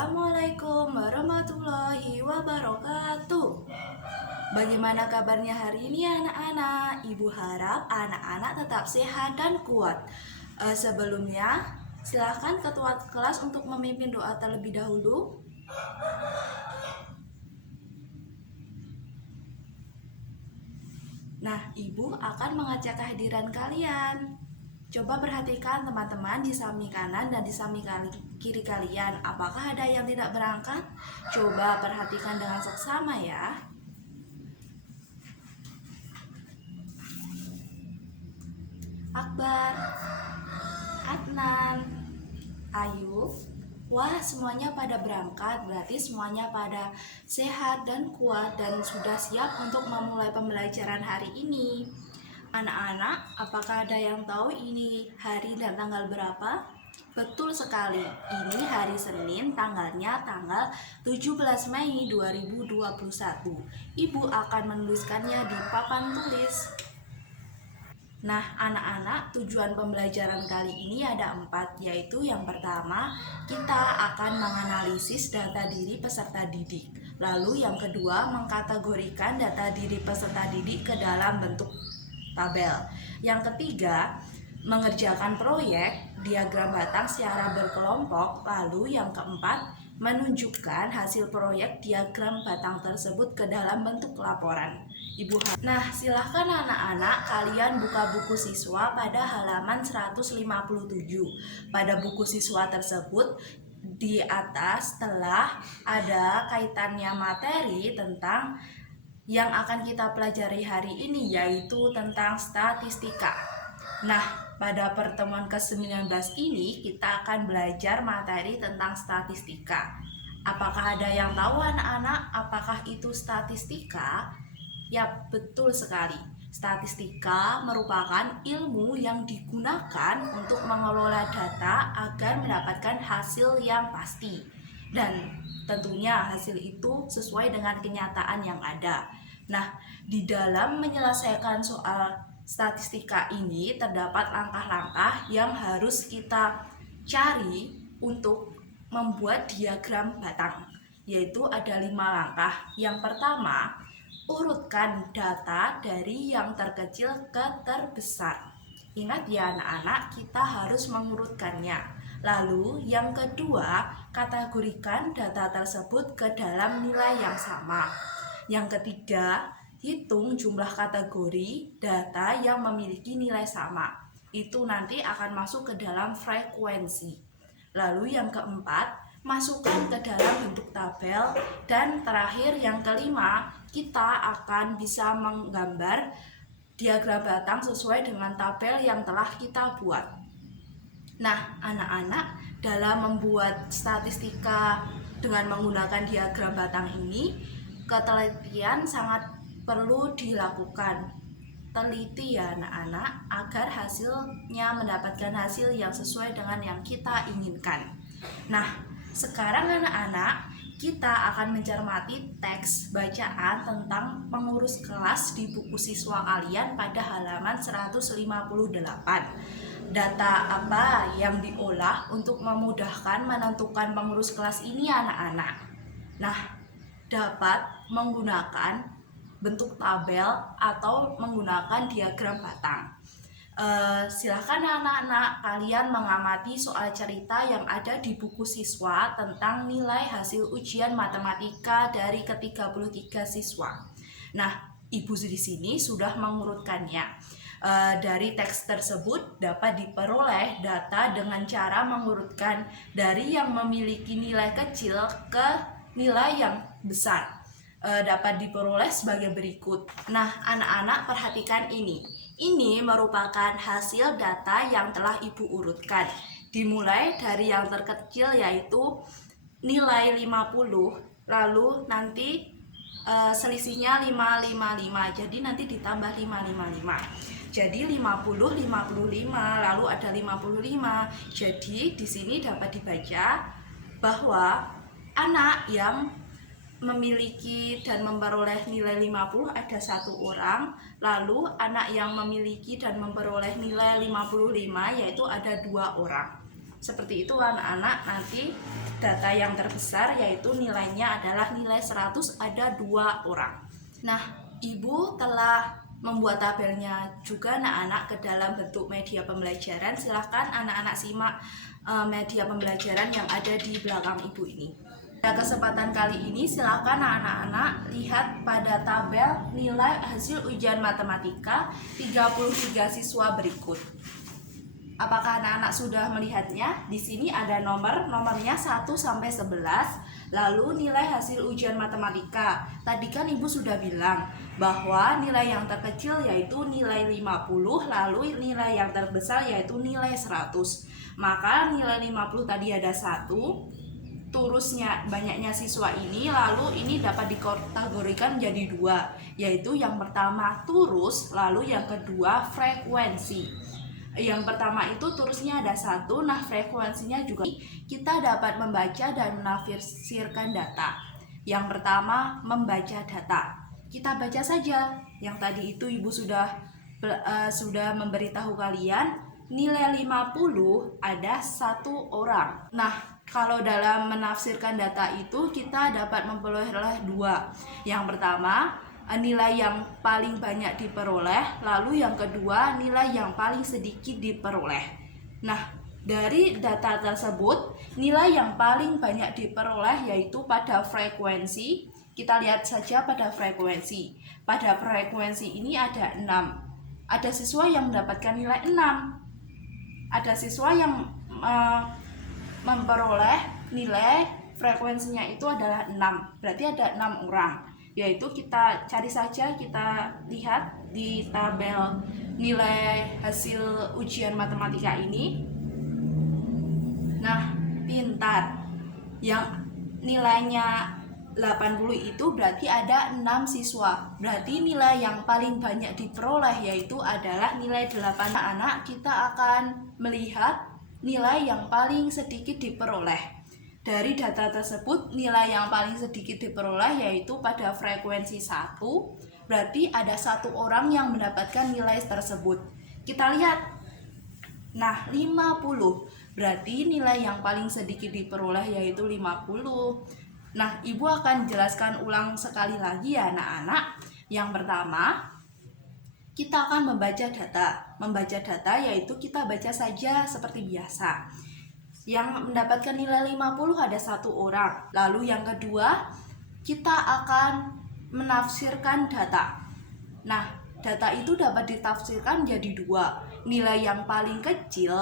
Assalamualaikum warahmatullahi wabarakatuh. Bagaimana kabarnya hari ini anak-anak? Ibu harap anak-anak tetap sehat dan kuat. Sebelumnya, silakan ketua kelas untuk memimpin doa terlebih dahulu. Nah, ibu akan mengajak kehadiran kalian. Coba perhatikan teman-teman di samping kanan dan di samping kiri kalian. Apakah ada yang tidak berangkat? Coba perhatikan dengan seksama ya. Akbar, Adnan, Ayu. Wah, semuanya pada berangkat. Berarti semuanya pada sehat dan kuat dan sudah siap untuk memulai pembelajaran hari ini. Anak-anak, apakah ada yang tahu ini hari dan tanggal berapa? Betul sekali, ini hari Senin, tanggalnya tanggal 17 Mei 2021. Ibu akan menuliskannya di papan tulis. Nah, anak-anak, tujuan pembelajaran kali ini ada 4, yaitu yang pertama, kita akan menganalisis data diri peserta didik. Lalu yang kedua, mengkategorikan data diri peserta didik ke dalam bentuk tabel. Yang ketiga, mengerjakan proyek diagram batang secara berkelompok. Lalu yang keempat, menunjukkan hasil proyek diagram batang tersebut ke dalam bentuk laporan. Nah, silahkan anak-anak kalian buka buku siswa pada halaman 157. Pada buku siswa tersebut di atas telah ada kaitannya materi tentang yang akan kita pelajari hari ini, yaitu tentang statistika. Nah, pada pertemuan ke-19 ini kita akan belajar materi tentang statistika. Apakah ada yang tahu anak-anak apakah itu statistika? Ya, betul sekali. Statistika merupakan ilmu yang digunakan untuk mengelola data agar mendapatkan hasil yang pasti. Dan tentunya hasil itu sesuai dengan kenyataan yang ada. Nah, di dalam menyelesaikan soal statistika ini terdapat langkah-langkah yang harus kita cari untuk membuat diagram batang, yaitu ada 5 langkah. Yang pertama, urutkan data dari yang terkecil ke terbesar. Ingat ya anak-anak, kita harus mengurutkannya. Lalu yang kedua, kategorikan data tersebut ke dalam nilai yang sama. Yang ketiga, hitung jumlah kategori data yang memiliki nilai sama. Itu nanti akan masuk ke dalam frekuensi. Lalu yang keempat, masukkan ke dalam bentuk tabel. Dan terakhir yang kelima, kita akan bisa menggambar diagram batang sesuai dengan tabel yang telah kita buat. Nah, anak-anak, dalam membuat statistika dengan menggunakan diagram batang ini, ketelitian sangat perlu dilakukan. Teliti ya anak-anak, agar hasilnya mendapatkan hasil yang sesuai dengan yang kita inginkan. Nah, sekarang anak-anak, kita akan mencermati teks bacaan tentang pengurus kelas di buku siswa kalian pada halaman 158. Data apa yang diolah untuk memudahkan menentukan pengurus kelas ini anak-anak? Nah, dapat menggunakan bentuk tabel atau menggunakan diagram batang. Silahkan anak-anak kalian mengamati soal cerita yang ada di buku siswa tentang nilai hasil ujian matematika dari ke-33 siswa. Nah, ibu di sini sudah mengurutkannya. Dari teks tersebut dapat diperoleh data dengan cara mengurutkan dari yang memiliki nilai kecil ke nilai yang besar. Dapat diperoleh sebagai berikut. Nah, anak-anak perhatikan ini. Ini merupakan hasil data yang telah ibu urutkan. Dimulai dari yang terkecil yaitu nilai 50, lalu nanti selisihnya 555. Jadi nanti ditambah 555. Jadi 50, 55, lalu ada 55. Jadi di sini dapat dibaca bahwa anak yang memiliki dan memperoleh nilai 50 ada 1 orang, lalu anak yang memiliki dan memperoleh nilai 55 yaitu ada 2 orang. Seperti itu anak-anak, nanti data yang terbesar yaitu nilainya adalah nilai 100, ada 2 orang. Nah, Ibu telah membuat tabelnya juga anak-anak ke dalam bentuk media pembelajaran. Silahkan anak-anak simak media pembelajaran yang ada di belakang Ibu ini. Pada kesempatan kali ini silahkan anak-anak lihat pada tabel nilai hasil ujian matematika 33 siswa berikut. Apakah anak-anak sudah melihatnya? Di sini ada nomornya 1 sampai 11. Lalu nilai hasil ujian matematika. Tadi kan Ibu sudah bilang bahwa nilai yang terkecil yaitu nilai 50, lalu nilai yang terbesar yaitu nilai 100. Maka nilai 50 tadi ada 1, turusnya banyaknya siswa ini, lalu ini dapat dikategorikan menjadi 2, yaitu yang pertama turus, lalu yang kedua frekuensi. Yang pertama itu turusnya ada 1, nah frekuensinya juga kita dapat membaca dan menafsirkan data. Yang pertama membaca data. Kita baca saja. Yang tadi itu Ibu sudah memberitahu kalian nilai 50 ada 1 orang. Nah, kalau dalam menafsirkan data itu kita dapat memperoleh 2. Yang pertama nilai yang paling banyak diperoleh, lalu yang kedua nilai yang paling sedikit diperoleh. Nah, dari data tersebut nilai yang paling banyak diperoleh yaitu pada frekuensi. Kita lihat saja pada frekuensi. Pada frekuensi ini ada 6. Ada siswa yang mendapatkan nilai 6. Ada siswa yang memperoleh nilai frekuensinya itu adalah 6. Berarti ada 6 orang. Yaitu kita cari saja, kita lihat di tabel nilai hasil ujian matematika ini. Nah, pintar yang nilainya 80 itu berarti ada 6 siswa. Berarti nilai yang paling banyak diperoleh yaitu adalah nilai 8. Anak kita akan melihat nilai yang paling sedikit diperoleh. Dari data tersebut, nilai yang paling sedikit diperoleh yaitu pada frekuensi 1, berarti ada 1 orang yang mendapatkan nilai tersebut. Kita lihat. Nah, 50. Berarti nilai yang paling sedikit diperoleh yaitu 50. Nah, Ibu akan jelaskan ulang sekali lagi ya anak-anak. Yang pertama, kita akan membaca data. Membaca data yaitu kita baca saja seperti biasa. Yang mendapatkan nilai 50 ada 1 orang. Lalu yang kedua, kita akan menafsirkan data. Nah, data itu dapat ditafsirkan jadi 2. Nilai yang paling kecil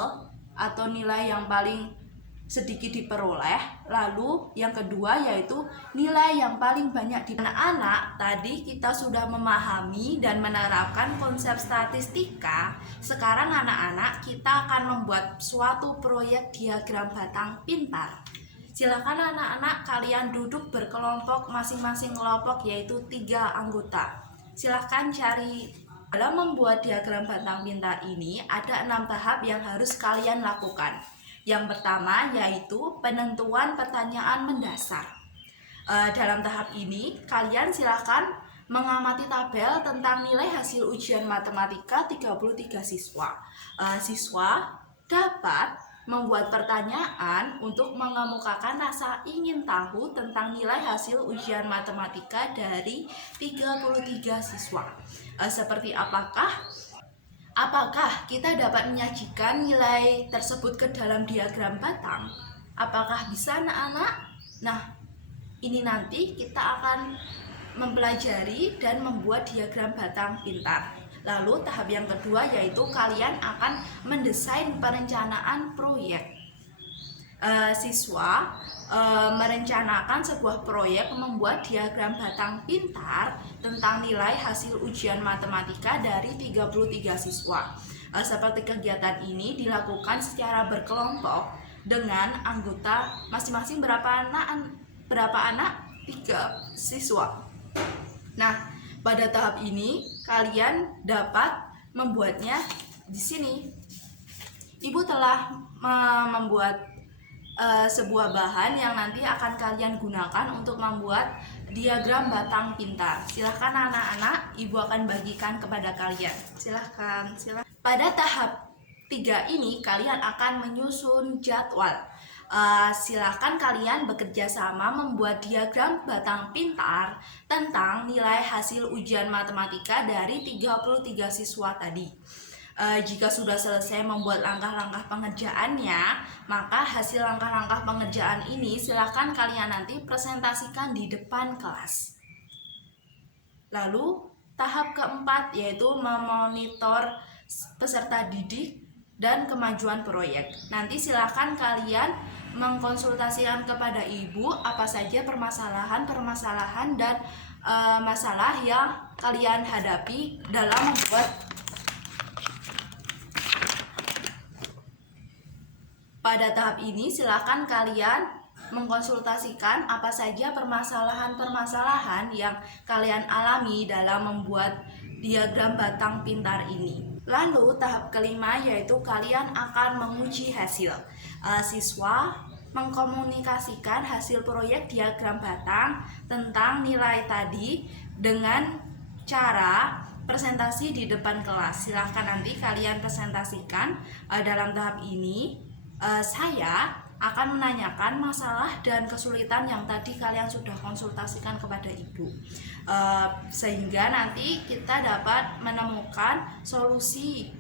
atau nilai yang paling sedikit diperoleh. Lalu yang kedua yaitu nilai yang paling banyak di anak-anak. Tadi kita sudah memahami dan menerapkan konsep statistika. Sekarang anak-anak kita akan membuat suatu proyek diagram batang pintar. Silakan anak-anak kalian duduk berkelompok, masing-masing kelompok yaitu 3 anggota. Silakan cari. Dalam membuat diagram batang pintar ini ada 6 tahap yang harus kalian lakukan. Yang pertama yaitu penentuan pertanyaan mendasar. Dalam tahap ini kalian silakan mengamati tabel tentang nilai hasil ujian matematika 33 siswa. Siswa dapat membuat pertanyaan untuk mengemukakan rasa ingin tahu tentang nilai hasil ujian matematika dari 33 siswa. Seperti Apakah kita dapat menyajikan nilai tersebut ke dalam diagram batang? Apakah bisa anak-anak? Nah, ini nanti kita akan mempelajari dan membuat diagram batang pintar. Lalu tahap yang kedua yaitu kalian akan mendesain perencanaan proyek. Siswa merencanakan sebuah proyek membuat diagram batang pintar tentang nilai hasil ujian matematika dari 33 siswa. Seperti kegiatan ini dilakukan secara berkelompok dengan anggota masing-masing berapa anak? 3 siswa. Nah, pada tahap ini kalian dapat membuatnya di sini. Ibu telah membuat sebuah bahan yang nanti akan kalian gunakan untuk membuat diagram batang pintar. Silahkan anak-anak, Ibu akan bagikan kepada kalian. Silahkan. Pada tahap 3 ini kalian akan menyusun jadwal. Silakan kalian bekerja sama membuat diagram batang pintar tentang nilai hasil ujian matematika dari 33 siswa tadi. Jika sudah selesai membuat langkah-langkah pengerjaannya, maka hasil langkah-langkah pengerjaan ini silakan kalian nanti presentasikan di depan kelas. Lalu tahap keempat yaitu memonitor peserta didik dan kemajuan proyek. Nanti silakan kalian mengkonsultasikan kepada ibu apa saja permasalahan dan masalah yang kalian hadapi dalam membuat. Pada tahap ini silakan kalian mengkonsultasikan apa saja permasalahan yang kalian alami dalam membuat diagram batang pintar ini. Lalu tahap kelima yaitu kalian akan menguji hasil. Siswa mengkomunikasikan hasil proyek diagram batang tentang nilai tadi dengan cara presentasi di depan kelas. Silahkan nanti kalian presentasikan. Dalam tahap ini saya akan menanyakan masalah dan kesulitan yang tadi kalian sudah konsultasikan kepada ibu, sehingga nanti kita dapat menemukan solusi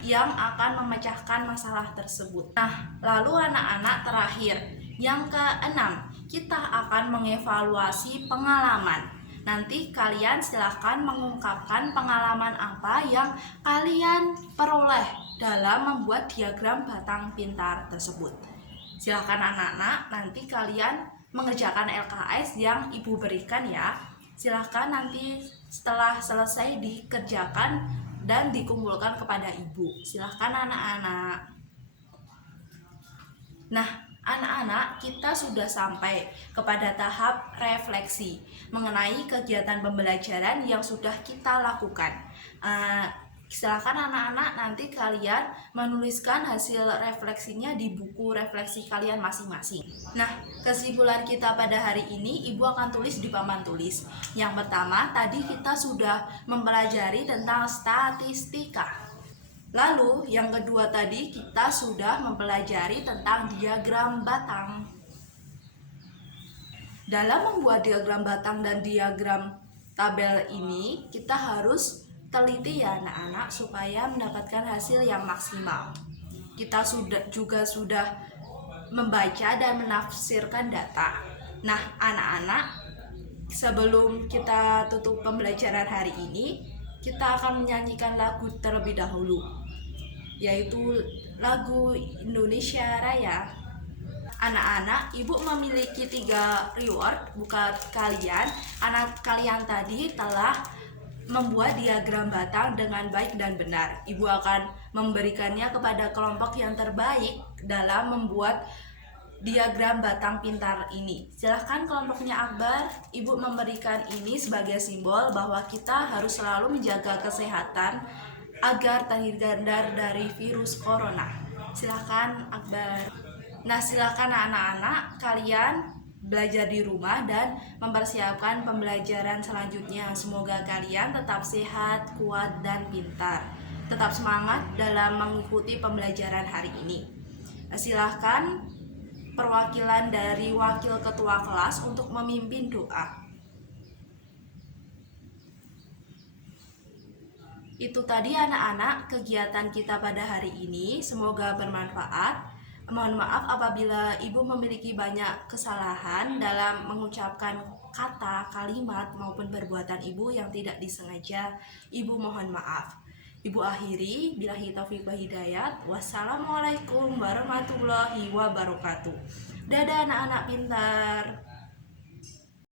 yang akan memecahkan masalah tersebut. Nah, lalu anak-anak terakhir, yang keenam, kita akan mengevaluasi pengalaman. Nanti kalian silahkan mengungkapkan pengalaman apa yang kalian peroleh dalam membuat diagram batang pintar tersebut. Silahkan anak-anak nanti kalian mengerjakan LKS yang ibu berikan ya. Silahkan nanti setelah selesai dikerjakan dan dikumpulkan kepada ibu. Silahkan anak-anak. Nah, anak-anak, kita sudah sampai kepada tahap refleksi mengenai kegiatan pembelajaran yang sudah kita lakukan. Silakan anak-anak nanti kalian menuliskan hasil refleksinya di buku refleksi kalian masing-masing. Nah, kesimpulan kita pada hari ini ibu akan tulis di papan tulis. Yang pertama, tadi kita sudah mempelajari tentang statistika. Lalu yang kedua tadi kita sudah mempelajari tentang diagram batang. Dalam membuat diagram batang dan diagram tabel ini kita harus teliti ya anak-anak supaya mendapatkan hasil yang maksimal. Kita juga sudah membaca dan menafsirkan data. Nah, anak-anak, sebelum kita tutup pembelajaran hari ini, kita akan menyanyikan lagu terlebih dahulu, yaitu lagu Indonesia Raya. Anak-anak, ibu memiliki 3 reward buat kalian. Anak kalian tadi telah membuat diagram batang dengan baik dan benar. Ibu akan memberikannya kepada kelompok yang terbaik dalam membuat diagram batang pintar ini. Silahkan kelompoknya Akbar, ibu memberikan ini sebagai simbol bahwa kita harus selalu menjaga kesehatan agar terhindar dari virus corona. Silahkan Akbar. Nah, silahkan anak-anak kalian belajar di rumah dan mempersiapkan pembelajaran selanjutnya. Semoga kalian tetap sehat, kuat, dan pintar. Tetap semangat dalam mengikuti pembelajaran hari ini. Silahkan perwakilan dari wakil ketua kelas untuk memimpin doa. Itu tadi anak-anak kegiatan kita pada hari ini. Semoga bermanfaat. Mohon maaf apabila ibu memiliki banyak kesalahan dalam mengucapkan kata, kalimat maupun perbuatan ibu yang tidak disengaja. Ibu mohon maaf. Ibu akhiri, billahi taufiq wal hidayat. Wassalamualaikum warahmatullahi wabarakatuh. Dadah anak-anak pintar.